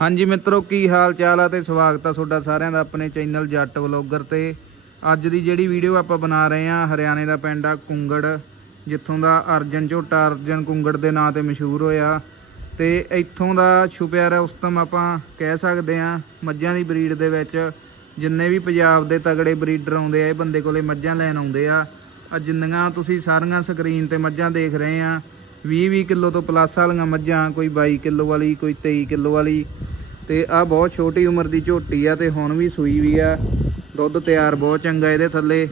ਹਾਂਜੀ ਮਿੱਤਰੋ, ਕੀ ਹਾਲ ਚਾਲ ਆ ਤੇ ਸਵਾਗਤ ਆ ਤੁਹਾਡਾ ਸਾਰਿਆਂ ਦਾ ਆਪਣੇ ਚੈਨਲ ਜੱਟ ਵਲੌਗਰ ਤੇ। ਅੱਜ ਦੀ ਜਿਹੜੀ ਵੀਡੀਓ ਆਪਾਂ ਬਣਾ ਰਹੇ ਆ, ਹਰਿਆਣੇ ਦਾ ਪਿੰਡ ਆ ਕੁੰਗੜ, ਜਿੱਥੋਂ ਦਾ ਅਰਜਨ ਝੋਟਾ, ਅਰਜਨ ਕੁੰਗੜ ਦੇ ਨਾਂ ਤੇ ਮਸ਼ਹੂਰ ਹੋਇਆ। ਤੇ ਇੱਥੋਂ ਦਾ ਛੁਪਿਆ ਰਸਤਮ ਆਪਾਂ ਕਹਿ ਸਕਦੇ ਆ, ਮੱਝਾਂ ਦੀ ਬਰੀਡ ਦੇ ਵਿੱਚ ਜਿੰਨੇ ਵੀ ਪੰਜਾਬ ਦੇ ਤਗੜੇ ਬਰੀਡਰ ਆਉਂਦੇ ਆ, ਇਹ ਬੰਦੇ ਕੋਲੇ ਮੱਝਾਂ ਲੈਣ ਆਉਂਦੇ ਆ। ਆ ਜਿੰਨੀਆਂ ਤੁਸੀਂ ਸਾਰੀਆਂ ਸਕਰੀਨ ਤੇ ਮੱਝਾਂ ਦੇਖ ਰਹੇ ਆ 20-20 ਕਿਲੋ ਤੋਂ ਪਲੱਸ ਵਾਲੀਆਂ ਮੱਝਾਂ ਕੋਈ 22 ਕਿਲੋ ਵਾਲੀ ਕੋਈ 23 ਕਿਲੋ ਵਾਲੀ। ਤੇ ਆ ਬਹੁਤ ਛੋਟੀ ਉਮਰ ਦੀ ਝੋਟੀ ਆ ਤੇ ਹੁਣ ਵੀ ਸੂਈ ਵੀ ਆ। ਦੁੱਧ ਤਿਆਰ ਬਹੁਤ ਚੰਗਾ ਇਹਦੇ ਥੱਲੇ।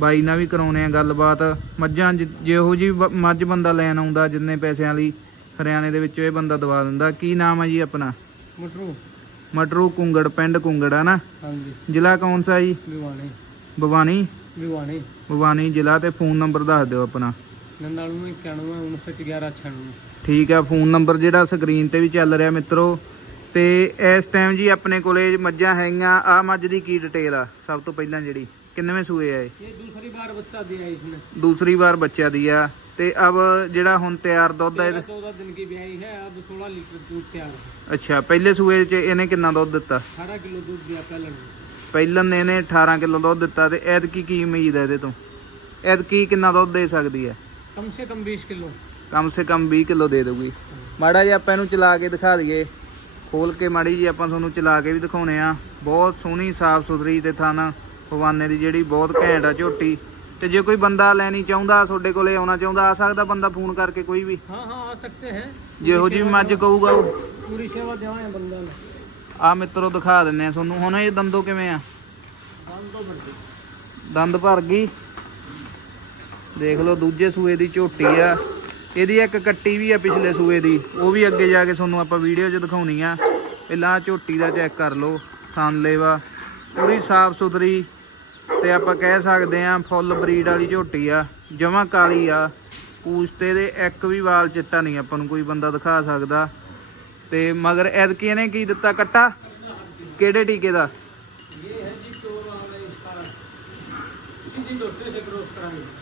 ਬਾਈ ਨਾਲ ਵੀ ਕਰਾਉਣੇ ਆ ਗੱਲਬਾਤ। ਮੱਝਾਂ ਜਿ- ਜਿਹੋ ਜੀ ਮੱਝ ਬੰਦਾ ਲੈਣ ਆਉਂਦਾ ਜਿੰਨੇ ਪੈਸਿਆਂ ਲਈ ਹਰਿਆਣੇ ਦੇ ਵਿੱਚੋਂ ਇਹ ਬੰਦਾ ਦਵਾ ਦਿੰਦਾ। ਕੀ ਨਾਮ ਆ ਜੀ ਆਪਣਾ? ਮਟਰੂ। ਮਟਰੂ ਕੁੰਗੜ ਪਿੰਡ ਕੁੰਗੜ ਆ ਨਾ? ਹਾਂਜੀ। ਜ਼ਿਲ੍ਹਾ ਕੌਣ ਸਾ ਜੀ? ਭਵਾਨੀ। ਵਿਵਾਣੇ ਭਵਾਨੀ ਜ਼ਿਲ੍ਹਾ ਤੇ ਫੋਨ ਨੰਬਰ ਦੱਸ ਦਿਓ ਆਪਣਾ। ਠੀਕ ਆ ਫੋਨ ਨੰਬਰ ਜਿਹੜਾ ਸਕਰੀਨ ਤੇ ਵੀ ਚੱਲ ਰਿਹਾ ਮਿੱਤਰੋ। ਤੇ ਇਸ ਟਾਈਮ ਜੀ ਆਪਣੇ ਕੋਲੇ ਮੱਝਾਂ ਹੈਗੀਆਂ। ਆ ਮੱਝ ਦੀ ਕੀ ਡਿਟੇਲ ਆ? ਸਭ ਤੋਂ ਪਹਿਲਾਂ ਜਿਹੜੀ। ਕਿੰਨਵੇਂ ਸੂਏ ਆ ਇਹ? ਇਹ ਦੂਸਰੀ ਵਾਰ ਬੱਚਾ ਦਿਆ ਇਸਨੇ ਦੂਸਰੀ ਵਾਰ ਬੱਚਾ ਦਿਆ ਤੇ ਅਬ ਜਿਹੜਾ ਹੁਣ ਤਿਆਰ ਦੁੱਧ ਹੈ 14 ਦਿਨ ਕੀ ਵਿਆਹੀ ਹੈ ਅਬ 16 ਲੀਟਰ ਦੁੱਧ ਤਿਆਰ ਹੈ ਅੱਛਾ, ਪਹਿਲੇ ਸੂਏ 'ਚ ਇਹਨੇ ਕਿੰਨਾ ਦੁੱਧ ਦਿੱਤਾ? 18 ਕਿਲੋ ਦੁੱਧ ਦਿਆ ਪਹਿਲਾਂ ਪਹਿਲਾਂ ਨੇ ਇਹਨੇ 18 ਕਿਲੋ ਦੁੱਧ ਦਿੱਤਾ ਤੇ ਐਤਕੀ ਕੀ ਉਮੀਦ ਹੈ ਇਹਦੇ ਤੋਂ? ਐਤਕੀ ਕਿੰਨਾ ਦੁੱਧ ਦੇ ਸਕਦੀ ਹੈ ਕਮ ਸੇ ਕਮ 20 ਕਿਲੋ। ਦੇ ਦੋਗੀ ਮਾੜਾ ਜਿਹਾ ਆਪਾਂ ਇਹਨੂੰ ਚਲਾ ਕੇ ਦਿਖਾ ਦਈਏ। ਖੋਲ ਕੇ ਮਾੜੀ ਜੀ ਆਪਾਂ ਤੁਹਾਨੂੰ ਚਲਾ ਕੇ ਵੀ ਦਿਖਾਉਣੇ ਆ। ਬਹੁਤ ਸੋਹਣੀ ਸਾਫ਼ ਸੁਥਰੀ ਤੇ ਥਣ ਹਵਾਨੇ ਦੀ ਜਿਹੜੀ ਬਹੁਤ ਘੈਂਟ ਆ ਝੋਟੀ। ਤੇ ਜੇ ਕੋਈ ਬੰਦਾ ਲੈਣੀ ਚਾਹੁੰਦਾ ਤੁਹਾਡੇ ਕੋਲੇ ਆਉਣਾ ਚਾਹੁੰਦਾ ਆ ਸਕਦਾ ਬੰਦਾ ਫੋਨ ਕਰਕੇ ਕੋਈ ਵੀ। ਹਾਂ ਹਾਂ ਆ ਸਕਤੇ ਹੈ। ਜਿਹੋ ਜੀ ਮੱਝ ਕਹੂਗਾ ਪੂਰੀ ਸੇਵਾ ਦੇਵਾਂਗੇ ਬੰਦਾ ਨੂੰ। ਆ ਮਿੱਤਰੋ ਦਿਖਾ ਦਿੰਨੇ ਆ ਤੁਹਾਨੂੰ। ਹੁਣ ਇਹ ਦੰਦੋ ਕਿਵੇਂ ਆ? ਦੰਦ ਭਰ ਗਈ। ਦੇਖ ਲਓ, ਦੂਜੇ ਸੂਏ ਦੀ ਝੋਟੀ ਆ। ਇਹਦੀ ਇੱਕ ਕੱਟੀ ਵੀ ਆ ਪਿਛਲੇ ਸੂਏ ਦੀ। ਉਹ ਵੀ ਅੱਗੇ ਜਾ ਕੇ ਤੁਹਾਨੂੰ ਆਪਾਂ ਵੀਡੀਓ 'ਚ ਦਿਖਾਉਣੀ ਆ। ਪਹਿਲਾਂ ਝੋਟੀ ਦਾ ਚੈੱਕ ਕਰ ਲਓ ਥਾਨਲੇਵਾ ਲੇਵਾ। ਪੂਰੀ ਸਾਫ਼ ਸੁਥਰੀ ਤੇ ਆਪਾਂ ਕਹਿ ਸਕਦੇ ਆ ਫੁੱਲ ਬਰੀਡ ਵਾਲੀ ਝੋਟੀ ਆ, ਜਮਾ ਕਾਲੀ ਆ। ਪੂਛ ਤੇ ਦੇ ਇੱਕ ਵੀ ਵਾਲ ਚਿੱਟਾ ਨਹੀਂ, ਆਪਾਂ ਨੂੰ ਕੋਈ ਬੰਦਾ ਦਿਖਾ ਸਕਦਾ। ਤੇ ਮਗਰ ਐਤਕੀ ਨੇ ਕੀ ਦਿੱਤਾ ਕੱਟਾ? ਕਿਹੜੇ ਟੀਕੇ ਦਾ?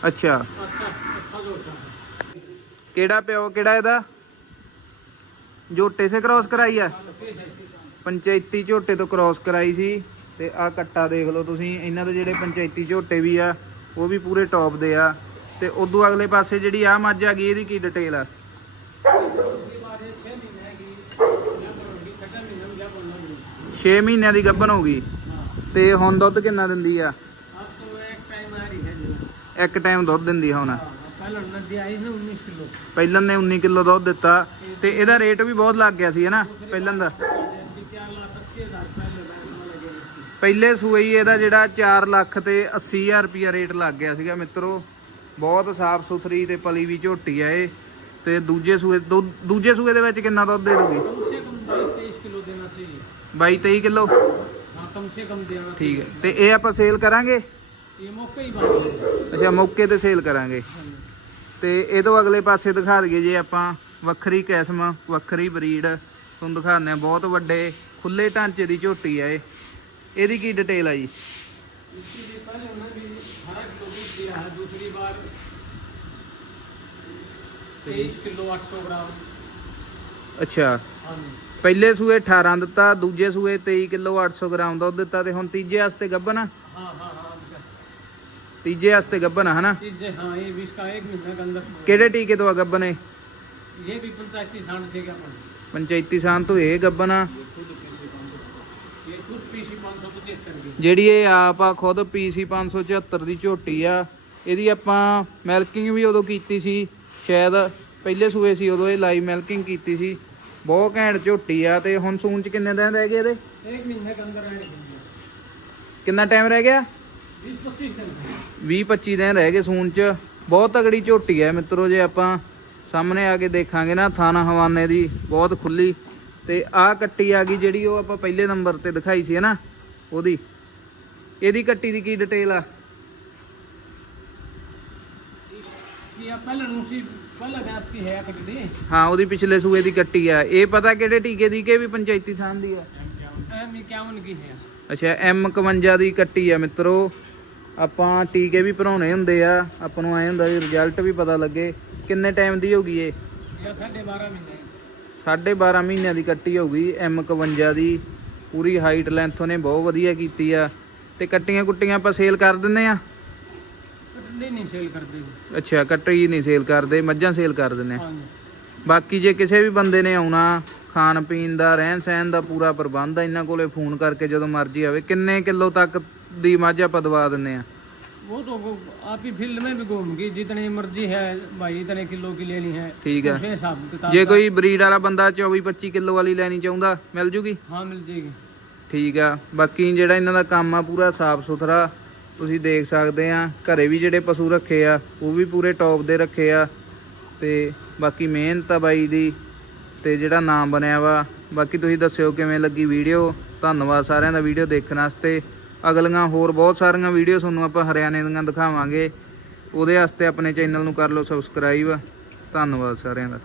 ਅੱਛਾ। ਕਿਹੜਾ ਪਿਓ, ਕਿਹੜਾ ਇਹਦਾ? ਜੋਟੇ ਸੇ ਕ੍ਰਾਸ ਕਰਾਈ ਆ? ਪੰਚਾਇਤੀ ਝੋਟੇ ਤੋਂ ਕ੍ਰਾਸ ਕਰਾਈ ਸੀ। ਤੇ ਆ ਕੱਟਾ ਦੇਖ ਲਓ ਤੁਸੀਂ। ਇਹਨਾਂ ਦੇ ਜਿਹੜੇ ਪੰਚਾਇਤੀ ਝੋਟੇ ਵੀ ਆ, ਉਹ ਵੀ ਪੂਰੇ ਟੌਪ ਦੇ ਆ। ਤੇ ਉਦੋਂ ਅਗਲੇ ਪਾਸੇ ਜਿਹੜੀ ਆ ਮੱਝ ਆ ਗਈ, ਇਹਦੀ ਕੀ ਡਿਟੇਲ ਆ? ਛੇ ਮਹੀਨਿਆਂ ਦੀ ਗੱਭਣ ਹੋ ਗਈ। ਤੇ ਹੁਣ ਦੁੱਧ ਕਿੰਨਾ ਦਿੰਦੀ ਆ? ਇੱਕ ਟਾਈਮ ਦੁੱਧ ਦਿੰਦੀ ਹੁਣ। ਪਹਿਲਾਂ ਨੇ 19 ਕਿਲੋ। ਦੁੱਧ ਦਿੱਤਾ ਤੇ ਇਹਦਾ ਰੇਟ ਵੀ ਬਹੁਤ ਲੱਗ ਗਿਆ ਸੀ ਹੈਨਾ ਪਹਿਲਾਂ ਦਾ। ਪਹਿਲੇ ਸੂਈ ਇਹਦਾ ਜਿਹੜਾ 4 ਲੱਖ ਤੇ 80000 ਰੁਪਿਆ ਰੇਟ ਲੱਗ ਗਿਆ ਸੀਗਾ ਮਿੱਤਰੋ। ਬਹੁਤ ਸਾਫ਼ ਸੁਥਰੀ ਤੇ ਪਲੀ ਵੀ ਝੋਟੀ ਆ ਇਹ। ਤੇ ਦੂਜੇ ਸੂਏ ਦੂਜੇ ਸੂਏ ਦੇ ਵਿੱਚ ਕਿੰਨਾ ਦੁੱਧ ਦੇ ਦੋਗੇ? ਕਿਲੋ ਦੇਣਾ ਚਾਹੀਏ। 22 23 ਕਿਲੋ? ਹਾਂ ਕਮ ਕਮ ਦੇਣਾ ਠੀਕ ਹੈ ਤੇ ਇਹ ਆਪਾਂ ਸੇਲ ਕਰਾਂਗੇ? चाहिए। ये मौका ही बात है ਅੱਛਾ ਮੌਕੇ ਤੇ ਸੇਲ ਕਰਾਂਗੇ ਤੇ ਇਹ ਤੋਂ ਅਗਲੇ ਪਾਸੇ ਦਿਖਾ ਦਈਏ ਜੇ ਆਪਾਂ ਵੱਖਰੀ ਕਿਸਮ ਵੱਖਰੀ ਬਰੀਡ ਤੁਹਾਨੂੰ ਦਿਖਾਉਂਦੇ ਆ ਬਹੁਤ ਵੱਡੇ ਖੁੱਲੇ ਢਾਂਚੇ ਦੀ ਝੋਟੀ ਆ ਇਹ ਇਹਦੀ ਕੀ ਡਿਟੇਲ ਆ ਜੀ इसके लिए पहले उन्होंने भी अठारह किलो दूध दिया है दूसरी बार तेईस किलो आठ सौ ग्राम ਅੱਛਾ हाँ जी ਪਹਿਲੇ ਸੂਏ 18 ਦਿੱਤਾ ਦੂਜੇ ਸੂਏ 23 ਕਿਲੋ 800 ਗ੍ਰਾਮ ਦੁੱਧ ਦਿੱਤਾ ਤੇ ਹੁਣ ਤੀਜੇ ਵਾਸਤੇ ਗੱਭਣ ਆ हाँ हाँ हाँ अच्छा। ਤੀਜੇ ਵਾਸਤੇ ਗੱਭਣ ਆ ਹਨਾ चीजें हाँ ये भी इसका एक महीने के अंदर ਕਿਹੜੇ ਟੀਕੇ ਤੋਂ ਆ ਗੱਭਣ ਇਹ ये भी पंचायती सांड से क्या पड़ा ਪੰਚਾਇਤੀ ਸਾਨ ਤੋਂ ਇਹ ਗੱਭਣ ਆ ये खुद पीसी पाँच सौ पचहत्तर की ਜਿਹੜੀ ਇਹ ਆਪ ਆ ਖੁਦ ਪੀਸੀ 574 ਦੀ ਝੋਟੀ ਆ ਇਹਦੀ ਆਪਾਂ ਮਿਲਕਿੰਗ ਵੀ ਉਦੋਂ ਕੀਤੀ ਸੀ ਸ਼ਾਇਦ ਪਹਿਲੇ ਸੂਏ ਸੀ ਉਦੋਂ ਇਹ ਲਾਈਵ ਮਿਲਕਿੰਗ ਕੀਤੀ ਸੀ ਬਹੁਤ ਘੈਂਟ ਝੋਟੀ ਆ ਤੇ ਹੁਣ ਸੂਣ ਚ ਕਿੰਨੇ ਦਿਨ ਰਹਿ ਗਏ ਇਹਦੇ एक महीने के अंदर आने ਕਿੰਨਾ ਟਾਈਮ ਰਹਿ ਗਿਆ बीस पच्चीस दिन 20 ਪੱਚੀ ਦਿਨ ਰਹਿ ਗਏ ਸੂਨ ਚ। ਬਹੁਤ ਤਗੜੀ ਝੋਟੀ ਹੈ ਮਿੱਤਰੋ ਜੇ ਆਪਾਂ ਸਾਹਮਣੇ ਆ ਕੇ ਦੇਖਾਂਗੇ ਨਾ ਥਾਣਾ ਹਵਾਨੇ ਦੀ ਬਹੁਤ ਖੁੱਲੀ। ਤੇ ਆਹ ਕੱਟੀ ਆ ਗਈ ਜਿਹੜੀ ਉਹ ਆਪਾਂ ਪਹਿਲੇ ਨੰਬਰ ਤੇ ਦਿਖਾਈ ਸੀ ਹੈ ਉਹਦੀ। ਇਹਦੀ ਕੱਟੀ ਦੀ ਕੀ ਡਿਟੇਲ ਆ? ਹਾਂ ਉਹਦੀ ਪਿਛਲੇ ਸੂਏ ਦੀ ਕੱਟੀ ਆ। ਇਹ ਪਤਾ ਕਿਹੜੇ ਟੀਕੇ ਦੀ ਕਿ ਵੀ ਪੰਚਾਇਤੀ ਸਾਂਭ ਦੀ ਆ? ਐਮ ਅੱਛਾ ਐਮ 51 ਦੀ ਕੱਟੀ ਆ ਮਿੱਤਰੋ। ਆਪਾਂ ਟੀਕੇ ਵੀ ਭਰਾਉਣੇ ਹੁੰਦੇ ਆ ਆਪਾਂ ਨੂੰ ਐ ਹੁੰਦਾ ਵੀ ਰਿਜ਼ਲਟ ਵੀ ਪਤਾ ਲੱਗੇ। ਕਿੰਨੇ ਟਾਈਮ ਦੀ ਹੋ ਗਈ ਇਹ? 12.5 ਸਾਢੇ 12 ਮਹੀਨਿਆਂ ਦੀ ਕੱਟੀ ਹੋ ਹੋਊਗੀ M51 ਦੀ। ਪੂਰੀ ਹਾਈਟ ਲੈਂਥ ਉਹਨੇ ਬਹੁਤ ਵਧੀਆ ਕੀਤੀ ਆ। ਤੇ ਕੱਟੀਆਂ ਕੁੱਟੀਆਂ ਆਪਾਂ ਸੇਲ ਕਰ ਦਿੰਨੇ ਆ? ਕੱਟੀ ਨਹੀਂ ਸੇਲ ਕਰਦੇ ਅੱਛਾ ਕੱਟੀ ਨਹੀਂ ਸੇਲ ਕਰਦੇ ਮੱਝਾਂ ਸੇਲ ਕਰ ਦਿੰਨੇ ਆ। ਬਾਕੀ ਜੇ ਕਿਸੇ ਵੀ ਬੰਦੇ ਨੇ ਆਉਣਾ ਖਾਣ ਪੀਣ ਦਾ ਰਹਿਣ ਸਹਿਣ ਦਾ ਪੂਰਾ ਪ੍ਰਬੰਧ ਆ ਇਹਨਾਂ ਕੋਲੇ ਫੋਨ ਕਰਕੇ ਜਦੋਂ ਮਰਜ਼ੀ ਆਵੇ ਕਿੰਨੇ ਕਿਲੋ ਤੱਕ ਦੀ ਮੱਝ ਆਪਾਂ ਦਵਾ ਦਿੰਨੇ ਆ वो तो वो आप ही फील्ड में भी घूमगी जितनी मर्जी है भाई इतने किलो की लेनी है ਠੀਕ ਆ उसे हिसाब किताब ਜੇ ਕੋਈ ਬਰੀਡ ਵਾਲਾ ਬੰਦਾ 24 25 ਕਿਲੋ ਵਾਲੀ ਲੈਣੀ ਚਾਹੁੰਦਾ ਮਿਲ ਜੂਗੀ हाँ मिल जाएगी ਠੀਕ ਆ ਬਾਕੀ ਜਿਹੜਾ ਇਹਨਾਂ ਦਾ ਕੰਮ ਆ ਪੂਰਾ ਸਾਫ ਸੁਥਰਾ ਤੁਸੀਂ ਦੇਖ ਸਕਦੇ ਆ ਘਰੇ ਵੀ ਜਿਹੜੇ ਪਸ਼ੂ ਰੱਖੇ ਆ ਉਹ ਵੀ ਪੂਰੇ ਟੌਪ ਦੇ ਰੱਖੇ ਆ ਤੇ ਬਾਕੀ ਮਿਹਨਤ ਆ ਬਾਈ ਦੀ ਤੇ ਜਿਹੜਾ ਨਾਮ ਬਣਿਆ ਵਾ ਬਾਕੀ ਤੁਸੀਂ ਦੱਸਿਓ ਕਿਵੇਂ ਲੱਗੀ ਵੀਡੀਓ ਧੰਨਵਾਦ ਸਾਰਿਆਂ ਦਾ ਵੀਡੀਓ ਦੇਖਣ ਵਾਸਤੇ ਅਗਲੀਆਂ ਹੋਰ ਬਹੁਤ ਸਾਰੀਆਂ ਵੀਡੀਓ ਤੁਹਾਨੂੰ ਆਪਾਂ ਹਰਿਆਣੇ ਦੀਆਂ ਦਿਖਾਵਾਂਗੇ। ਉਹਦੇ ਵਾਸਤੇ ਆਪਣੇ ਚੈਨਲ ਨੂੰ ਕਰ ਲਓ ਸਬਸਕ੍ਰਾਈਬ ਧੰਨਵਾਦ ਸਾਰਿਆਂ ਦਾ।